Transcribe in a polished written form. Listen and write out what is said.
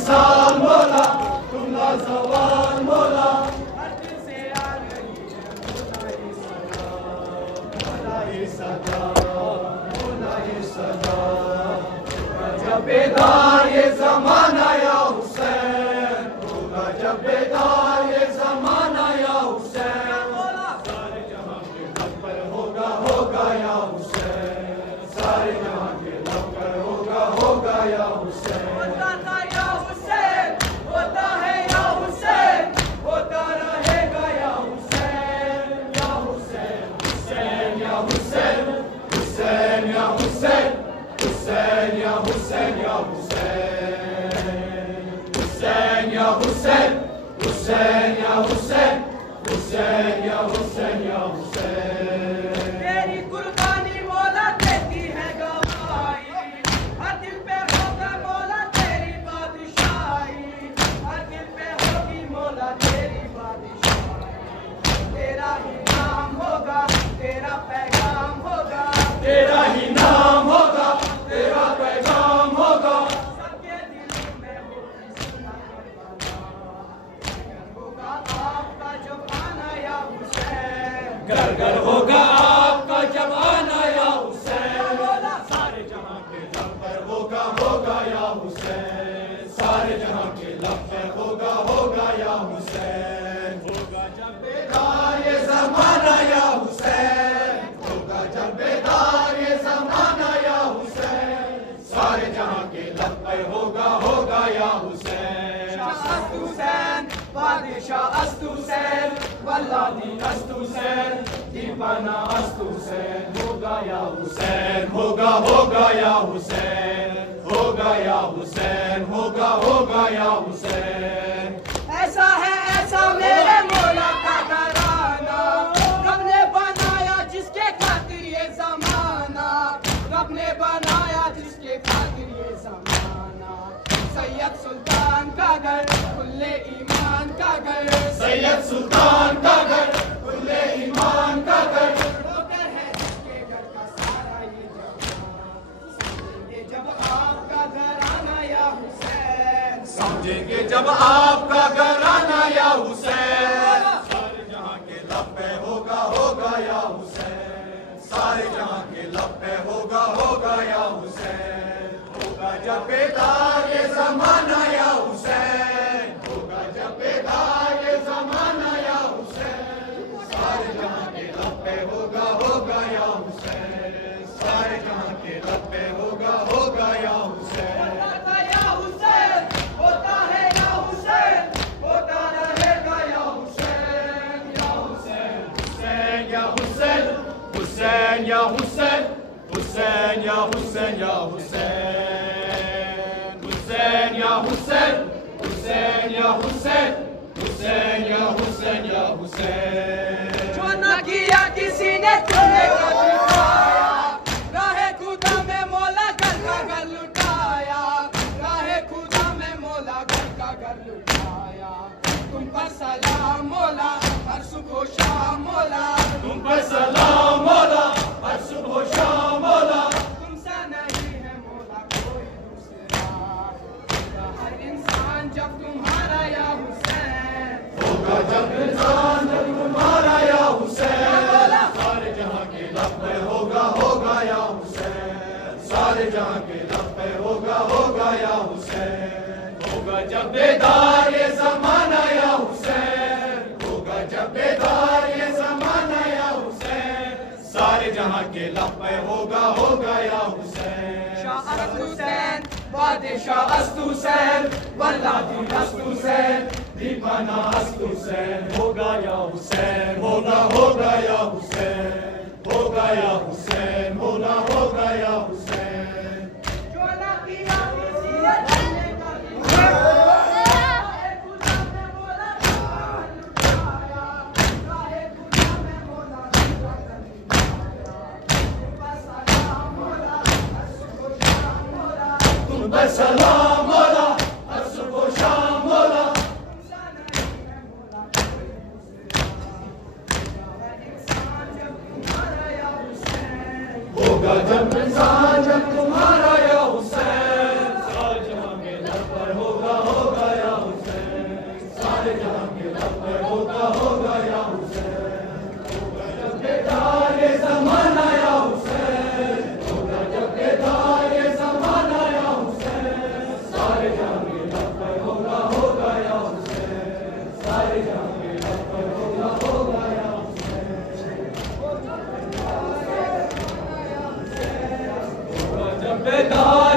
مثال مولا تم لازوال مولا ہر دل سے آ رہی ہے مولا یہ صدا مولا یہ صدا جب بیدار یہ زمانہ یا حسین ہوگا جب بیدار یہ زمانہ یا حسین سارے جہاں کے لب پر ہوگا ہوگا یا حسین سارے جہاں کے لب پر ہوگا ہوگا یا حسین ہوتا تھا یا حسین ہوتا ہے یا حسین ہوتا رہے گا یا حسین یا حسین حسین یا حسین حسین یا حسین حسین یا حسین یا حسین حسین یا حسین حسین یا حسین حسین یا حسین یا حسین تیری قربانی مولا دیتی ہے گواہی ہر دل پہ ہوگا مولا تیری بادشاہی ہر دل پہ ہوگی مولا تیری بادشاہی تیرا ہی نام ہوگا تیرا پیغام ہوگا تیرا ہی نام ہوگا تیرا پیغام ہوگا سب کے دلوں میں ہوگی سنا ہوگا آپ کا جب آنا یا حسین گھر گھر ہوگا آپ کا جب آنا یا حسین سارے جہاں کے لب پر ہوگا ہوگا یا حسین سارے جہاں کے لب پر ہوگا ہوگا یا حسین ہوگا جب بیدار یہ زمانہ یا حسین ہوگا جب بیدار یہ زمانہ یا حسین سارے جہاں کے لب پر ہوگا ہوگا یا حسین شاہ است حسین بادشاہ است حسین ولادی است حسین دیوانہ است حسین ہوگا یا حسین ہوگا ہوگا یا حسین ہوگا یا حسین ہوگا ہوگا یا حسین ایسا ہے ایسا میرے مولا کا گھرانہ رب نے بنایا جس کے خاطر یہ زمانہ رب نے بنایا جس کے خاطر یہ زمانہ سید سلطان کا گھر کھلے ایمان کا گھر سید سلطان کا گھر کھلے ایمان کا گھر روکر ہے جس کے گھر کا سارا یہ جب آپ کا گھرانہ یا حسین سمجھیں گے جب آپ کا گھرانہ یا حسین سارے جہاں کے لب پہ ہوگا ہوگا یا حسین سارے جہاں کے لب پہ ہوگا ہوگا یا حسین ہوگا جب بیدار یہ زمانہ یا حسین ہوگا جب بیدار یہ زمانہ یا حسین سارے جہاں کے لب پہ ہوگا ہوگا یا حسین سارے جہاں کے لب پہ ہوگا ہوگا یا حسین ہوتا یا حسین ہوتا ہے یا حسین ہوتا رہے گا یا حسین یا حسین حسین یا حسین حسین یا حسین حسین یا حسین یا حسین حسین یا حسین حسین یا حسین حسین یا حسین یا حسین جو نہ کیا کسی نے تم نے کبھی پایا راہ خدا میں مولا گھر کا گھر لٹایا راہ خدا میں مولا گھر کا گھر لٹایا تم پر سلام مولا ہر صبح و شام مولا تم پر سلام مولا ہر صبح و شام مولا تم سا نہیں ہے مولا کوئی دوسرا ہوگا ہر انسان جب تمہارا یا حسین ہوگا جب انسان جب تمہارا یا حسین سارے جہاں کے لب پہ ہوگا ہوگا یا حسین سارے جہاں کے لب پہ ہوگا ہوگا یا حسین ہوگا جب بیدار یہ زمانہ یا حسین ہوگا جب بیدار یہ زمانہ یا حسین سارے جہاں کے لب پہ ہوگا ہوگا یا حسین شاہ است حسین بادشاہ است حسین ولادی است حسین دیوانہ است حسین ہوگا یا حسین ہوگا ہوگا یا حسین ہوگا یا حسین ہوگا ہوگا یا حسین جو نہ کیا کسی نے تم نے کبھی تم پر سلام مولا ہر صبح و شام مولا انسان بیدار